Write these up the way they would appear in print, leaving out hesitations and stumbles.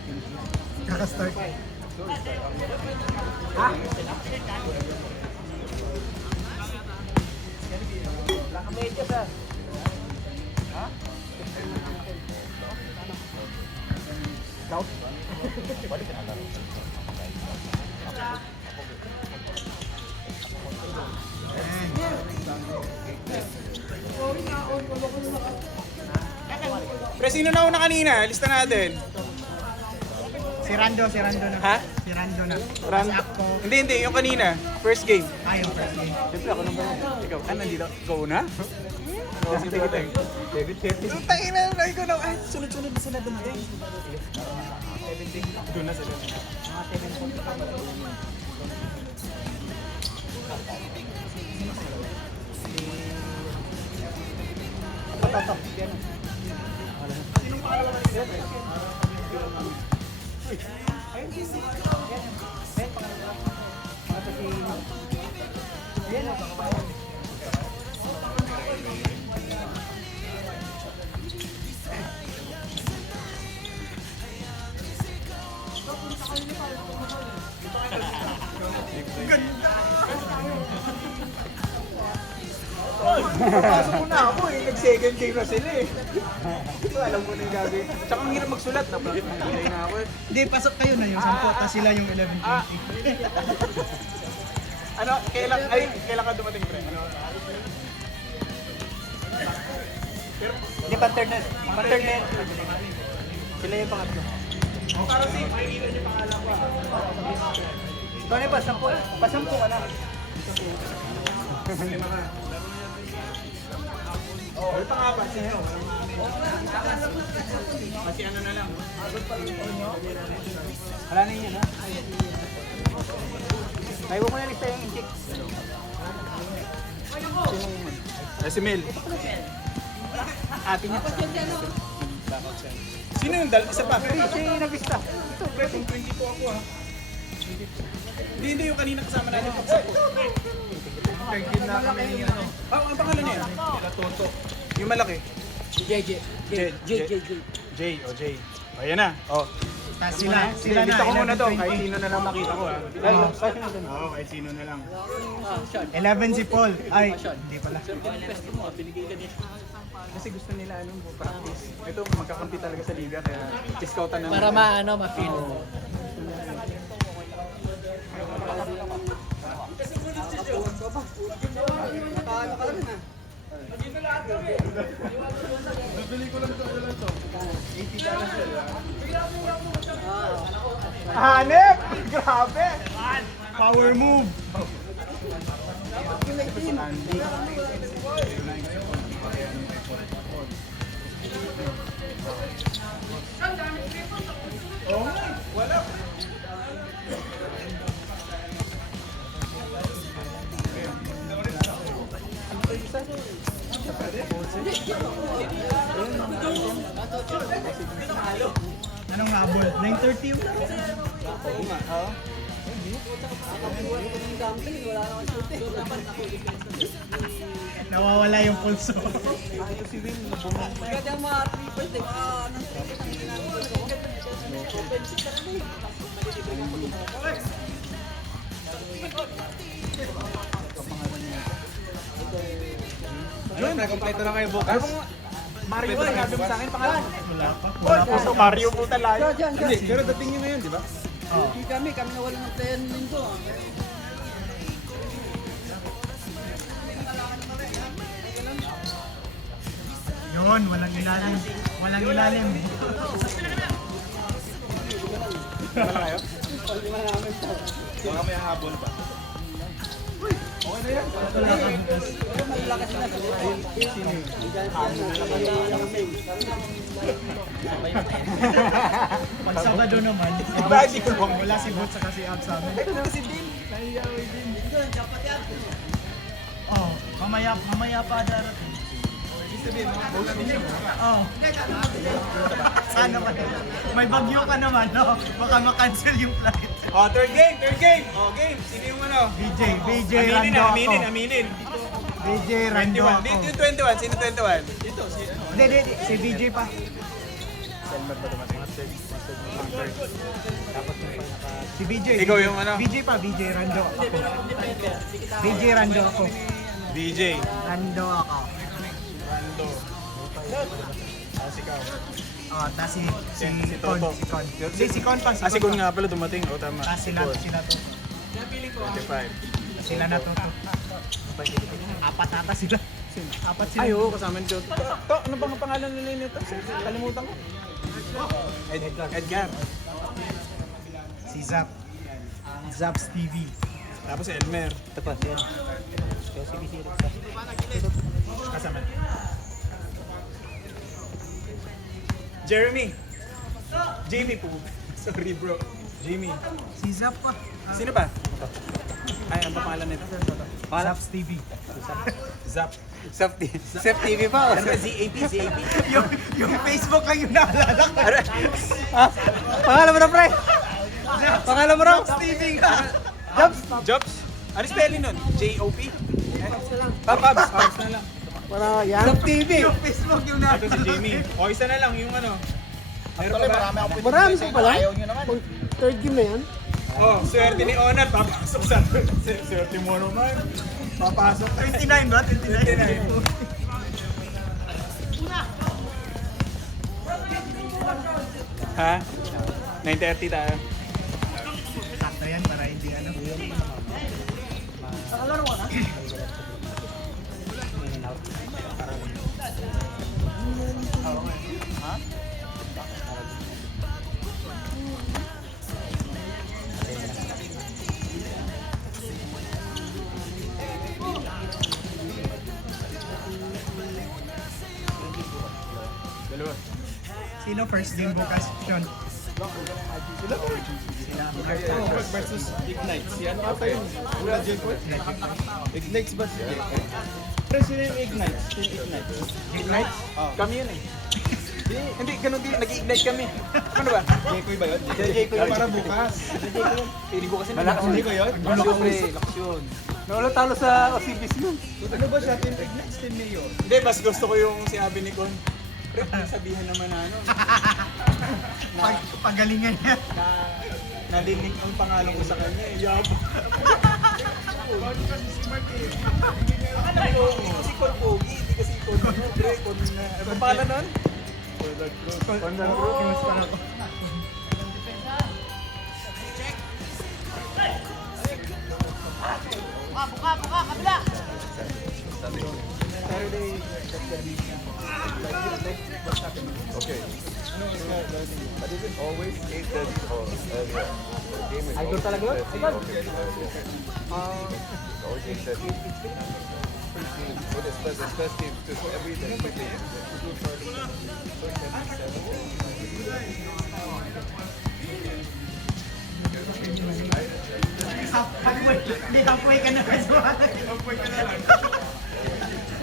natin. Kaka-start. Ha? Naka-media sa. Ha? Scout? Balik ka na. Pre, sino na una kanina? Lista natin. Si Rando na. Ha? Si Rando na. Ran- Si Akko. Hindi, yung kanina. First game. Ayaw first game. Siyempre, ako naman. Ikaw, nandito. Ikaw una? Oo, si David. David Curtis. Ang tangina na ikaw na. Ay, sunod-sunod na sila doon. Doon na sila. Papasok mo na ako eh. Nag-second game na sila eh. Ito, alam ko na yung gagawin. Tsaka ang hirap magsulat. Napakit na ako eh. Hindi, pasok kayo na yung 10, tapos sila yung 11-20. Ano, kailan ka dumating, pre? Ano? Hindi, pan-third na. Pan-third na. Sila yung pangatlo. Parang si Maynila niya pangalan ko. Ito na ba? 10 ka na. Oh, ito nga ba? Siya. Kasi ano na lang. Wala na yun, ha? Tayo mo na lista yung incheck. Si Mel. Ate niya. Sino yung isa pa? Siya yung nag-lista. Ito, pre, kung 22 ako ha. Hindi yung kanina kasama natin pagsapo. Third game na kami yung ano. Ang pangalan niya? Toto. Yung malaki. JJ. J. O, yan na. O. Tapos sila na. Lista ko muna to. Kahit sino na lang makita ko ha. Oo, kahit sino na lang. 11 si Paul. Ay, hindi pala. Kasi gusto nila practice. Ito, magkakampi talaga sa liga. Kaya, scoutan na. Para ma-feel. Hanep! Grabe! Power move. Wala. Anong habol? 9:30 yung laro. Oo nga. Nawawala yung pulso. Ayaw si Win. Maganda mga triples, di ba? Ayun, kompleto na kayo bukas. Mario, sabi mo sa akin pangalan. Wala pa. Wala pa. So Mario po talaga. Hindi, pero dating nyo ngayon, di ba? Hindi kami nawala ng player nito. Yun, walang ilalim. Walang ilalim. Wala kayo? Baka may habol pa. Okay na yan. Wala ka bukas. Sino yun? Pag Sabado naman, Bakit di ko lang? wala si Boots saka si Ab sa amin. Ito na si Din. Nahiya ko Din. Oh, mamaya pa darating. Ibig sabihin, mga bola din siya. Oh. Sana pa. May bagyo ka naman, no? Baka ma-cancel yung flight. Oh, third game. Oh, game. Sino yung ano? BJ Aminin Rando na, ako. aminin. BJ Rando 21. ako. Dito yung 21. Sino 21? Dito, si ano? Hindi, si BJ pa. Elmer ba dumating? Tapos yung pinaka... Si BJ. Ikaw yung ano? BJ pa, BJ Rando. Ako. BJ Rando ako. BJ. Rando ako. Rando. Tapos ikaw. Oh, tas si Si Con. Toto. Si Con. Hindi, si Con pa. Si Con nga pala dumating. O, tama. Tas sila to. 25. Sila na to. Apat ata sila. Apat sila. Ay, oo, kasama nito. To, ano bang ang pangalan nila nito? Kalimutan ko. Edgar. Si Zap. Zap's TV. Tapos si Elmer. Ito pa, yan. Kasama. Jeremy. Jamie po. Sorry bro. Jamie. Si Zap pa. Sino ba? Ay, ang pangalan nito? Zap's TV. Zap. Sep TV pa. Ano ba? ZAP? ZAP? yung Facebook lang yung naalala ko. Pangalan mo na, pre. Pangalan mo raw. Zap's TV nga. Jobs? Ano spelling nun? J-O-P? Pabs na lang. Para yan. Sep TV. Yung Facebook yung Ito naalala si Jamie. O, isa na lang yung ano. Meron pa ba? Marami pa pala. Third game na yan. Oh, swerte ni Onar. Papasok sa... Swerte mo naman. Papasok. 29 ba? 29. Ha? 9:30 tayo. Sakto yan para hindi ano. Dalawa. Sino first game bukas? Sean. versus Ignite. Si ano ata yun? Wala dyan po. Ignite ba si Jay? President Ignite. Team Ignite. Ignite? Kami yun eh. Hindi, ganun din. Nag-ignite kami. Ano ba? Jaykoy ba yun? Jaykoy para bukas. Piling ko kasi Malakas Hindi ko yun? Lakas pre. Lakas yun. Nawala talo sa OCBC yun. Ano ba siya? Team Ignite, Team Mayor. Hindi, mas gusto ko yung sinabi ni Con. Pre, sabihan naman na ano. Pagalingan niya. Nalinig ang pangalan ko sa kanya eh. Yabo. Si Con Pogi, hindi kasi Con ano. Pre, Con na. Ano pangalan nun? Con na. Kimusta ako? Saturday. Okay. But is it always 8:30 or earlier? The game is Idol always talaga yun? 8:30. Idol. Okay, earlier. It's always 8:30. What is first? It's first team to every day. Hindi halfway ka na. Halfway ka na lang.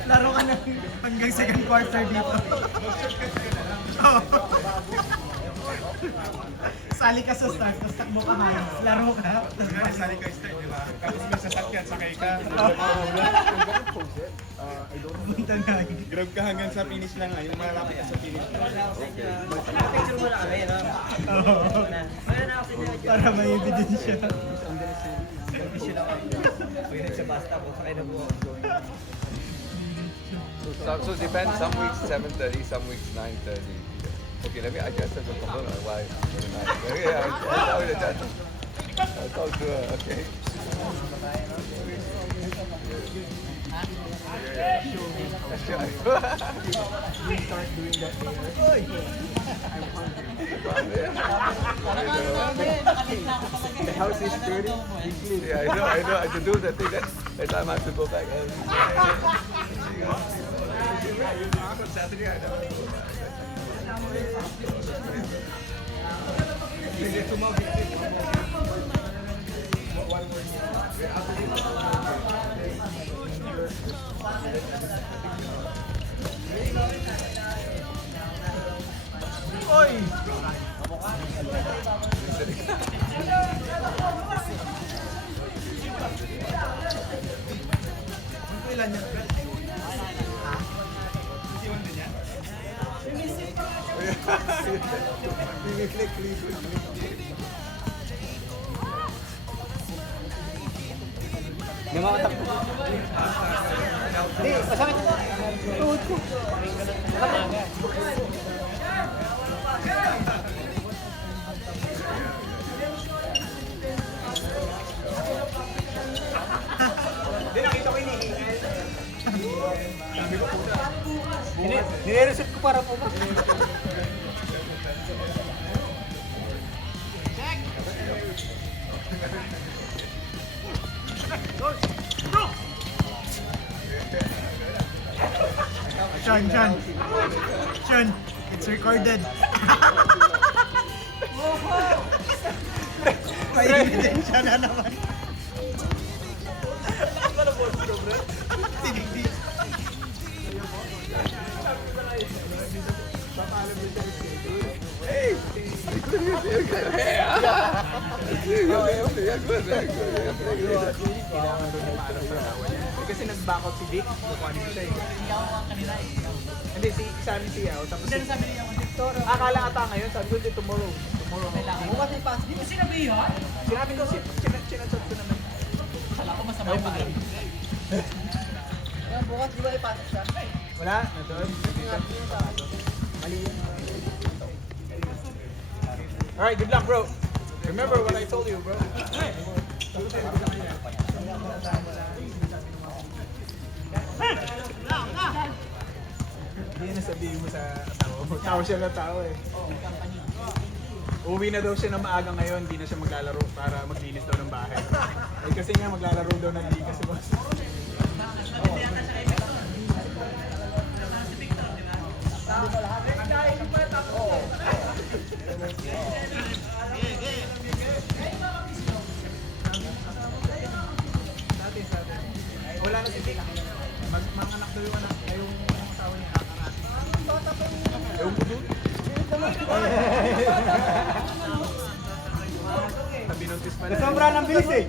Laro ka na hanggang second quarter dito. Oo. Sali ka sa start, tapos takbo ka high. Laro ka. Sali ka start, di ba? Tapos may sasakyan, sakay ka. Punta na. Grab ka hanggang sa finish lang ngayon. Malapit ka sa finish lang. Picture mo na kami, no? Oo. Para may ebidensya. So it depends. Some weeks 7:30, some weeks 9:30. Okay, let me adjust the combo. My wife. Okay, I'll talk to her. Okay. The house is dirty. Yeah, I know. I have to do the thing. That time I have to go back. Oy! Ilan yan? Reflect, reflect. Hindi makatakbo. Hindi, masakit. Tuhod ko. Hindi, nakita ko hinihingal. Nire-reset ko para po ba? Sean, it's recorded. May evidence na naman. Tinigdi. Kailangan doon yung maalam sa awan niya. Kasi nag-back out si Vic, kukuhanin ko siya eh. Hindi, sabi si Yao, tapos akala ata ngayon, sabi ko, "Hindi, tomorrow. Tomorrow. Bukas ay pass. Sinabi ko, sinachat ko naman. Yan, bukas di ba ipasok siya? Wala, nandun. Mali yun. Alright, good luck, bro. Remember what I told you, bro. Hindi na sabihin mo sa asawa mo. Tao siya na tao eh. Uwi na daw siya na maaga ngayon, hindi na siya maglalaro para maglinis daw ng bahay. Eh, kasi nga maglalaro daw ng liga si boss. Wala na si Vic. Manganak daw yung anak, yung asawa niya kakarati. Ewan ko dun. Nabinuntis pala. Sobra ng bilis eh.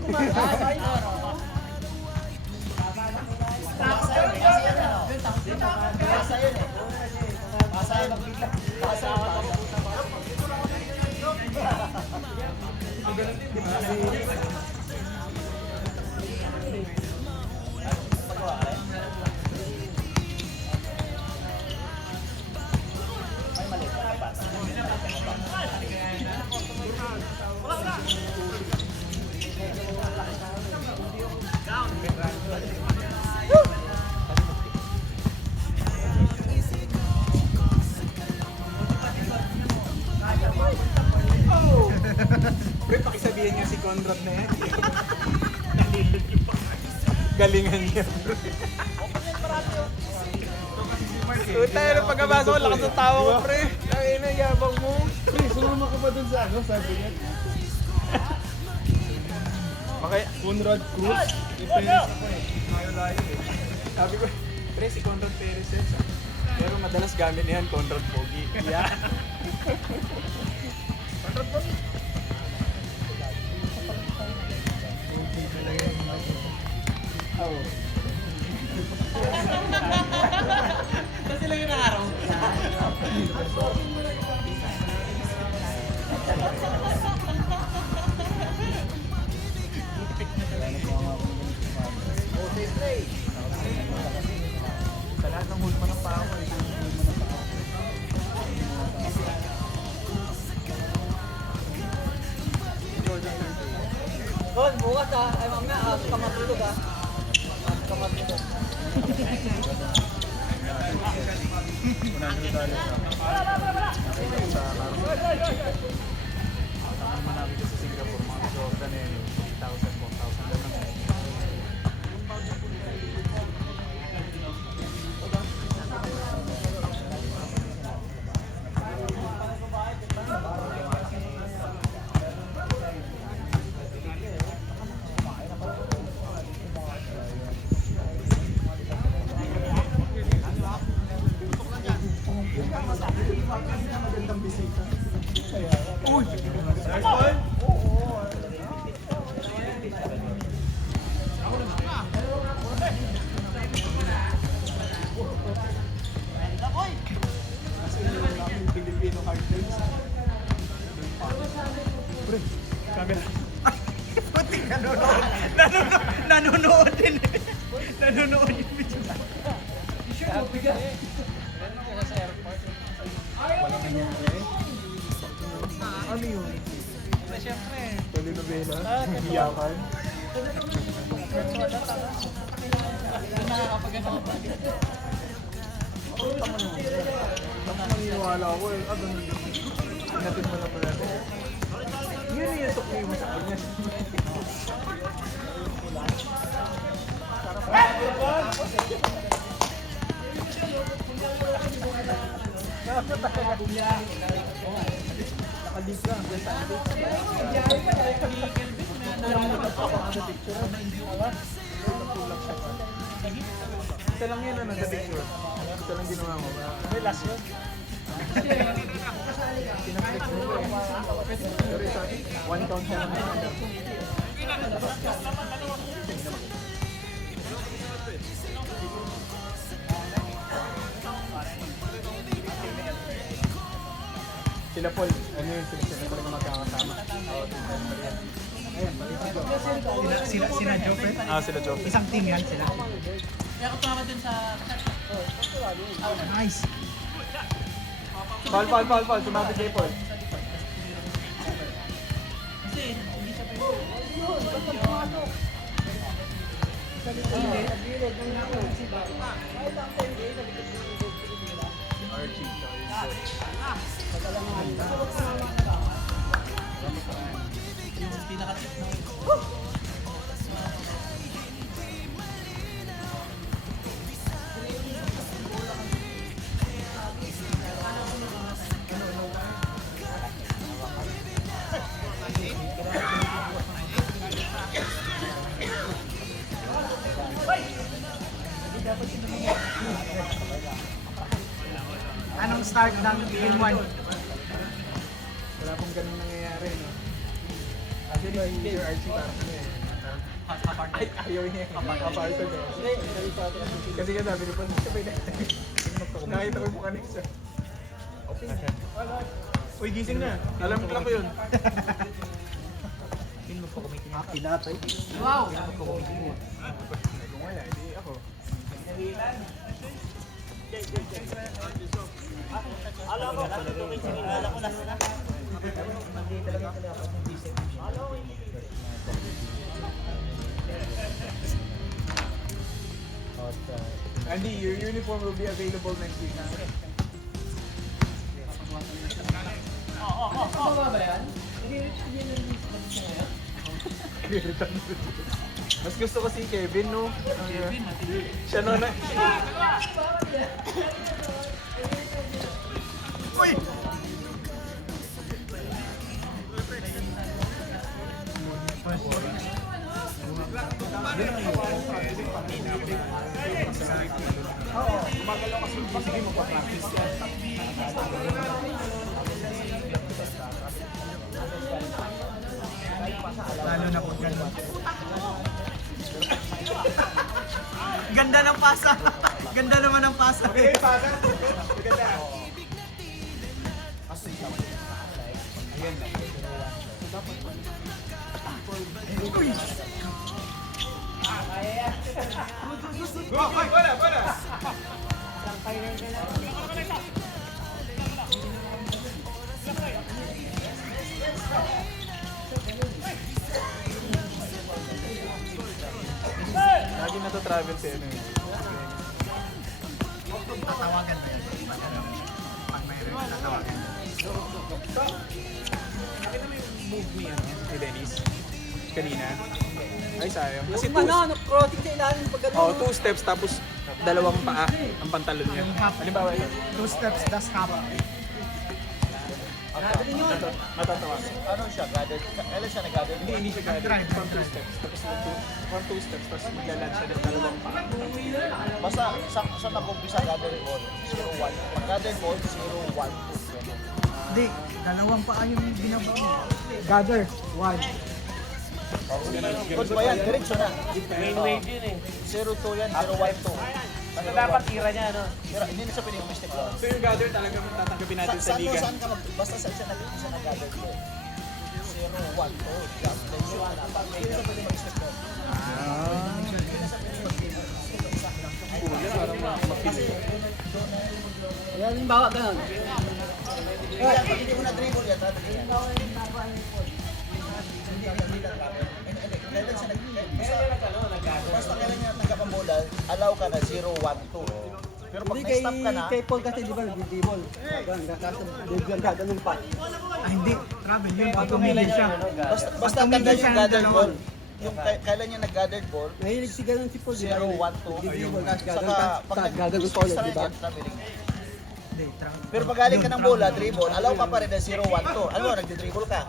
Pre, pakisabihin niya si Conrad na yan. Nalilod yung galingan niya, bro. Tayo na pagkabasa ko, lakas ng tawa ko, pre. Ay na, yabang mo. Pre, sumama ka ba dun sa ano? Sabi niya. Okay. Conrad Cruz. I-Perez ako eh. Layo-layo eh. Sabi ko, pre, si Conrad Perez yan. Pero madalas gamit niyan, Conrad Pogi. Yeah. Conrad Pogi. Oh. Kasi lang yung araw. Sa lahat ng hulma ng pao eh. Ron, bukas ah. Ay mamaya, ka matulog ah. Ka matulog. Naman namin sa Singapore, mga Jordan eh, 3,000, 4,000 lang naman. Magandang bisita. Uy! Kasi yung namin Pilipino Putik nanonood. Nanonood din. Nanonood yung video. Walang nangyari. Ano yun? Siyempre. Telenovela? Iyakan? Naniniwala ako eh. Ganun yun. Natin mo na pala. Yun yung tukli mo sa kanya. Isa lang yun na nasa picture. Isa lang ginawa mo. May last yun. Pinaplik mo ko eh. Pero isa, one count na lang yun. Sila Paul, ano yun? Sila talaga magkakasama. Sila Joffrey. Sila Joe. Isang team yan sila. Nice. Paul. Sumabit kay Paul. Anong start ng game 1? Wala pong ganun nangyayari, no? Actually, Sir Archie parang ano eh. Ay, ayaw niya. Kaparto niya. Kasi nga sabi niya pa, sabay na. Nakita ko yung mukha niya siya. Uy, gising na. Alam ko yun. Pinatay. Kung wala, hindi ako. Andy, your uniform will be available next week. Mas gusto ko si Kevin, no? Siya no na... Uy! Oo, gumagalaw kasi. Sige, magpa-practice yan. Lalo na po ganun. Ganda ng pasa. Ganda naman ng pasa. Okay, pasa. Maganda. Uy! Bola! Lagi na to travel si ano eh. Tatawagan ba yan? Pag may rin, tatawagan. Nakita mo yung move ni ano, ni Dennis? Kanina? Ay, sayang. Kasi crossing sa ilalim pag oh, 2 steps tapos dalawang paa ang pantalon niya. Halimbawa yun. 2 steps, das hop. Matatawa. Ano siya, gathered? Kailan siya nag-gathered? Hindi siya galing. Try. From 2 steps. Tapos from 2 steps, tapos maglalan siya ng dalawang paa. Basta, saan nag-umpisa gathered ball? 0-1. Pag gathered ball, 0-1. Hindi, dalawang paa yung binabuo. Gather, 1. Good ba yan? Diretso na. Main wave yun eh. 0-2 yan, 0-1-2. Basta dapat tira niya, no? Pero hindi na siya pwedeng mistake doon. So yung gather talaga tatanggapin natin sa liga. Saan ka basta sa isa nag-gather ko. 0, 1, 2, just then you na. Hindi na siya pwedeng mag-mistake doon. Hindi na siya pwedeng Yan yung bawa ganun. Pag hindi mo na dribble yan, hindi na travel. Kailan siya basta kailan niya tanggap ang bola, allow ka na 0, 1, 2. Pero pag Hindi may stop ka na, kay Paul kasi di ba nag-dribble. Ganun ka, ganun pa. Ah, hindi. Travel yun. Pag tumigil siya. basta tanggal yung gathered ball. Yung kailan niya nag-gathered ball, Nahilig si ganun si Paul. 0, 1, 2. Dribble, tapos Saka pag gagawin pa ulit, di ba? traveling. Hindi, travel. Pero pag galing ka ng bola, dribble, allow ka pa rin na 0, 1, 2. Ano, nagdi-dribble ka.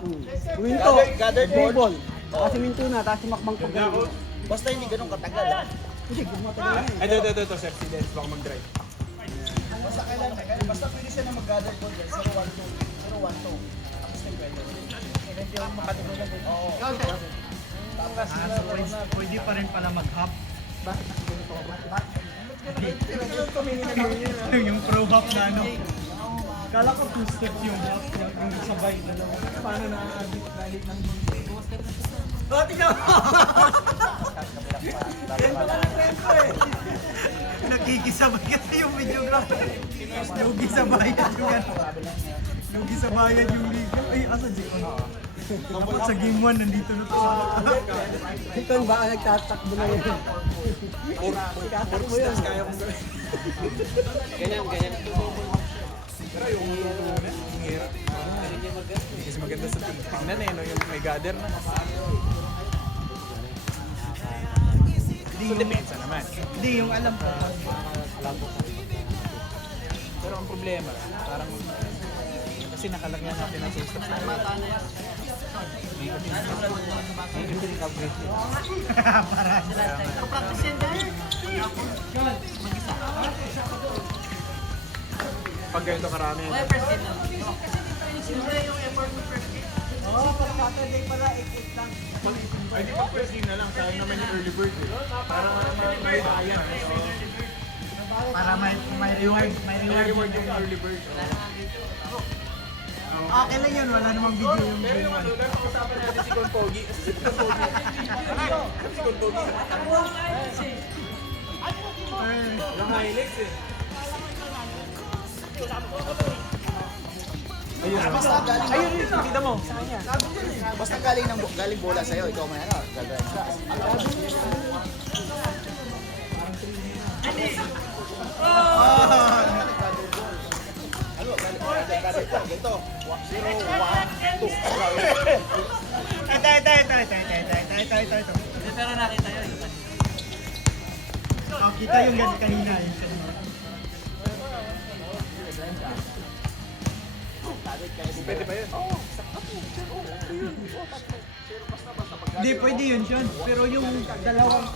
Minto, Gathered ball. dribble. Kasi minto na, tapos sumakbang pa ganun. Basta hindi ganun katagal. Ha? Hindi, gumatagal na eh. Ay, ito, sir. Si Dennis baka mag-drive. Basta pwede siya na mag-gathered ball dyan. 0, 1, 2. 0, 1, 2. Tapos na pwede. Hindi ako makatulungan din. Oo. Pwede pa rin pala mag-hop. Yung pro hop na ano. Kala ko 2 steps yung hop. Yung sabay. Paano na-addict ng Oh, tingnan mo! Nakikisabay kasi yung videographer. Lugi sa bayan yung ano. Lugi sa bayan yung liga. Ay, asan si Kon? Dapat sa game 1 nandito na to. Ikaw ba ang nagtatakbo na yun? Nagtatakbo yun. Ganyan. Pero yung hirap. Hindi kasi maganda sa tingnan eh, no? Yung may gather na. So, depensa naman. Hindi, yung alam ko. Pero ang problema, parang kasi nakalagyan natin ang system. Pag ganito karami. Ay, di pa first game na lang. Sayang naman yung early bird eh. Para sayang. Para may reward. May reward yung early bird. Okay lang yun. Wala namang video yung game 1. Pag-usapan natin si Kon Pogi. Si Kon Pogi. Si Kon Pogi. Yung highlights eh. Basta galing Ayun, kita mo. Basta galing bola sa'yo, ikaw may ano, gagawin ka. Ano, galing ito. 0, 1, 2. Ito. Pero nakita yun. Oh, kita yung ganit kanina. Pwede ba yun? Hindi, pwede yun, Sean. Pero yung dalawang...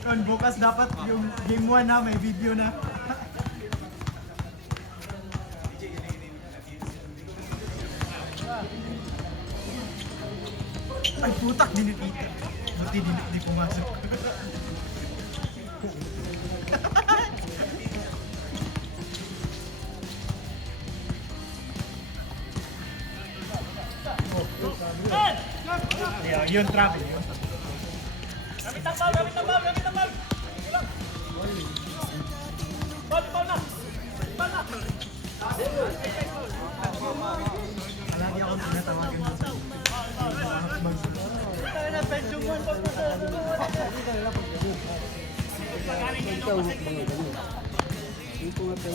Kon, bukas dapat yung game 1 na, may video na. Ay, putak, dinipita. Buti di pumasok. Yeah, yun travel yun. Palagi ako tinatawagan doon sa Ikaw, mga ganun. Yung pumatay.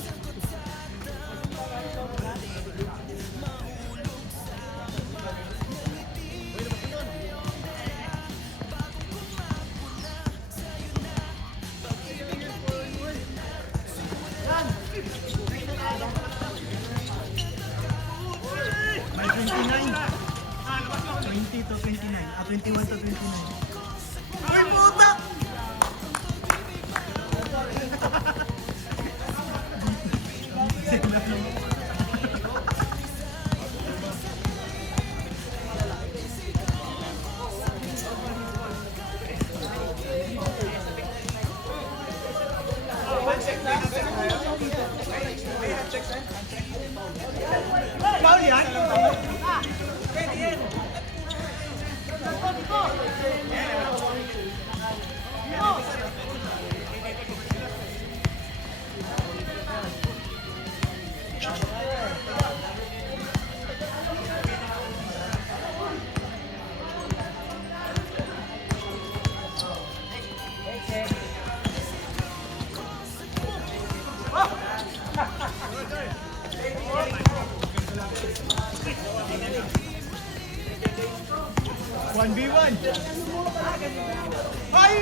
May 29. 20 to 29. 21 to 29. Ay, puta! foul yan? One v one. Ay!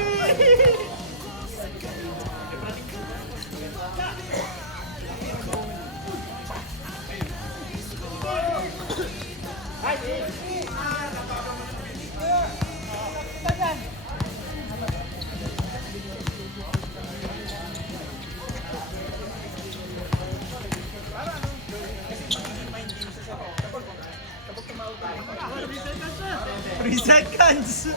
Three seconds.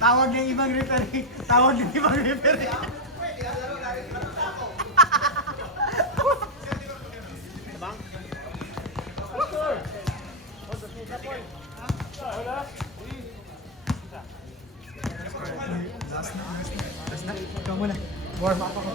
Tawag ng ibang referee. Tawag ng ibang referee. Last na. Ikaw muna. Warm up ako.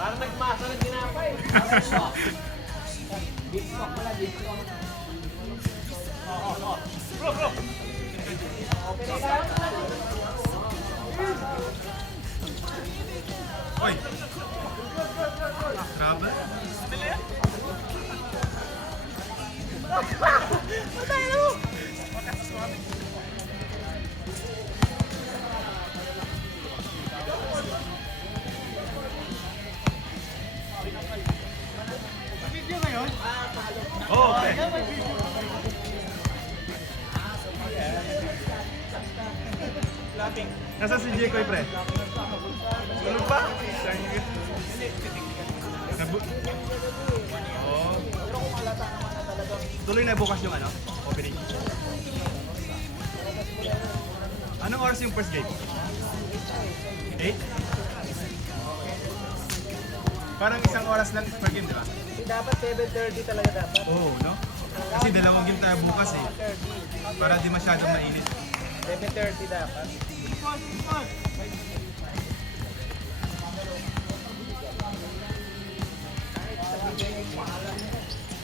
Parang nagmasa ng ginapay. Oy! Grabe. Video ngayon? Oo, okay. Nasa si Jekoy, pre? Tulog pa? Oh. Tuloy na bukas yung ano? Opening. Anong oras yung first game? 8? Parang isang oras lang per game, di ba? Dapat 7:30 talaga dapat. Oo, no? Kasi dalawang game tayo bukas eh. Para di masyadong mainit. 7:30 dapat.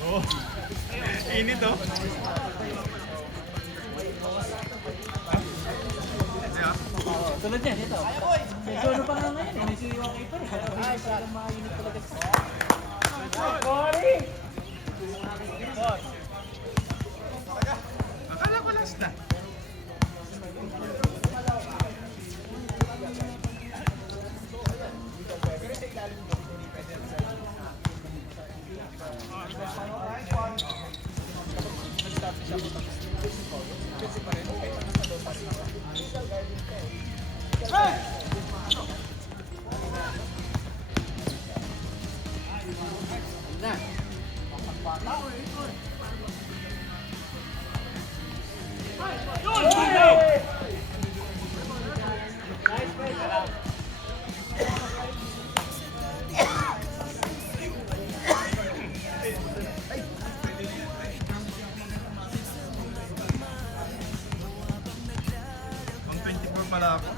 Oo. Init oh. Tulad yan, ito. Medyo ano pa nga ngayon, may siriwang kayo pa rin. Ay, parang mainit talaga sa... Sorry! Akala ko last na. Natutulog pala ako.